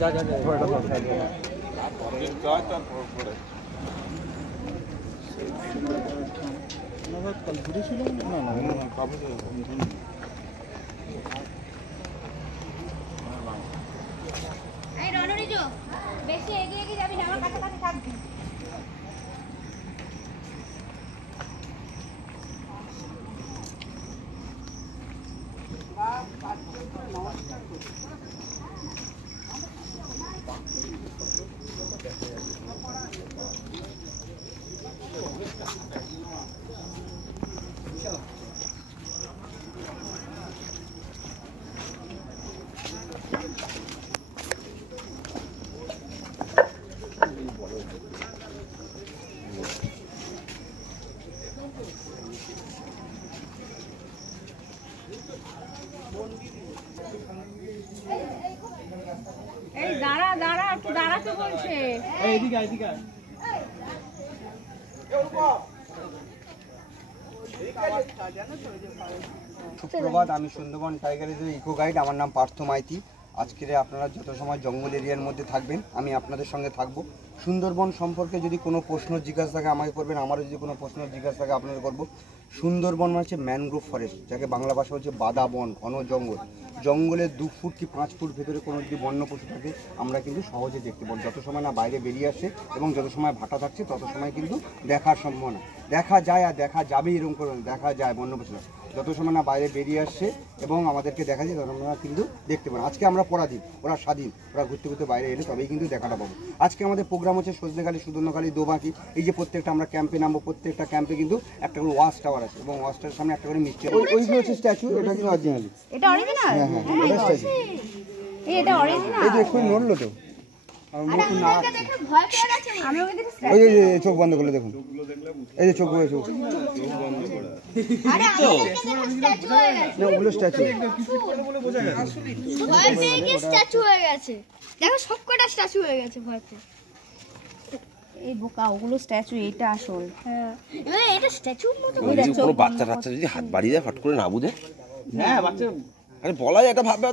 যা যা যা কাল ঘুরেছিল না না এই রণরিজ বেশি এগিয়ে এগিয়ে যাবি না, আমার কাছাকাছি থাকবি। এই দাঁড়া দাঁড়া, একটু দাঁড়াতে বলছে। এইদিকে এইদিকে সুপ্রভাত, আমি Sundarban tiger reserve eco guide. আমার নাম পার্থ মাইতি। আজকে আপনারা যত সময় জঙ্গল এরিয়ার মধ্যে থাকবেন আমি আপনাদের সঙ্গে থাকবো। সুন্দরবন সম্পর্কে যদি কোনো প্রশ্ন জিজ্ঞাসা থাকে আমাকে করবেন, আমারও যদি কোনো প্রশ্ন জিজ্ঞাসা থাকে আপনাদের করবো। সুন্দরবন মানে হচ্ছে ম্যানগ্রোভ ফরেস্ট, যাকে বাংলা ভাষা হচ্ছে বাদা বন, ঘন জঙ্গল। জঙ্গলের 2 ফুট কি 5 ফুট ভেতরে কোনো যদি বন্য পশু থাকে আমরা কিন্তু সহজে দেখতে পাবো। যত সময় না বাইরে বেরিয়ে আসে এবং যত সময় ভাটা থাকছে তত সময় কিন্তু দেখার সম্ভাবনা, দেখা যায় আর দেখা যাবে এরকম করে দেখা যায় বন্য পশু। যত সময় না বাইরে বেরিয়ে আসছে এবং আমাদেরকে দেখা যায় তখন আমরা কিন্তু দেখতে পাবো। আজকে আমরা পরাধীন, ওরা স্বাধীন, ওরা ঘুরতে ঘুরতে বাইরে এলে তবেই কিন্তু দেখাটা পাবো। আজকে আমাদের প্রোগ্রাম হচ্ছে সজনেখালি, সুদর্ণখালি, দোবাকি। এই যে প্রত্যেকটা আমরা ক্যাম্পে নামবো, প্রত্যেকটা ক্যাম্পে কিন্তু একটা করে ওয়াচ টাওয়ার আছে এবং ওয়াচ টাওয়ারের সামনে একটা করে মিষ্টি। ওইগুলো হচ্ছে স্ট্যাচু, এটা কিন্তু অরিজিনালি। এটা অরিজিনাল? হ্যাঁ হ্যাঁ, এটা স্ট্যাচু। এটা অরিজিনাল? এই যে এক্ষুনি নড়লো তো, ওই যে চোখ বন্ধ করলে দেখুন, এই যে চোখ চোখ ওগুলো স্ট্যাচু। স্ট্যাচু হয়ে গেছে, দেখো সবকটা স্ট্যাচু হয়ে গেছে ভয়তে। এই বোকা, ওগুলো স্ট্যাচু, এটা আসল। হ্যাঁ, এবারে এটা স্ট্যাচুর মতো। কোনো বাচ্চা যদি হাত বাড়িয়ে দেয় ফট করে না বুঝে, হ্যাঁ বাচ্চা আরে বলা যায় এটা ভাববে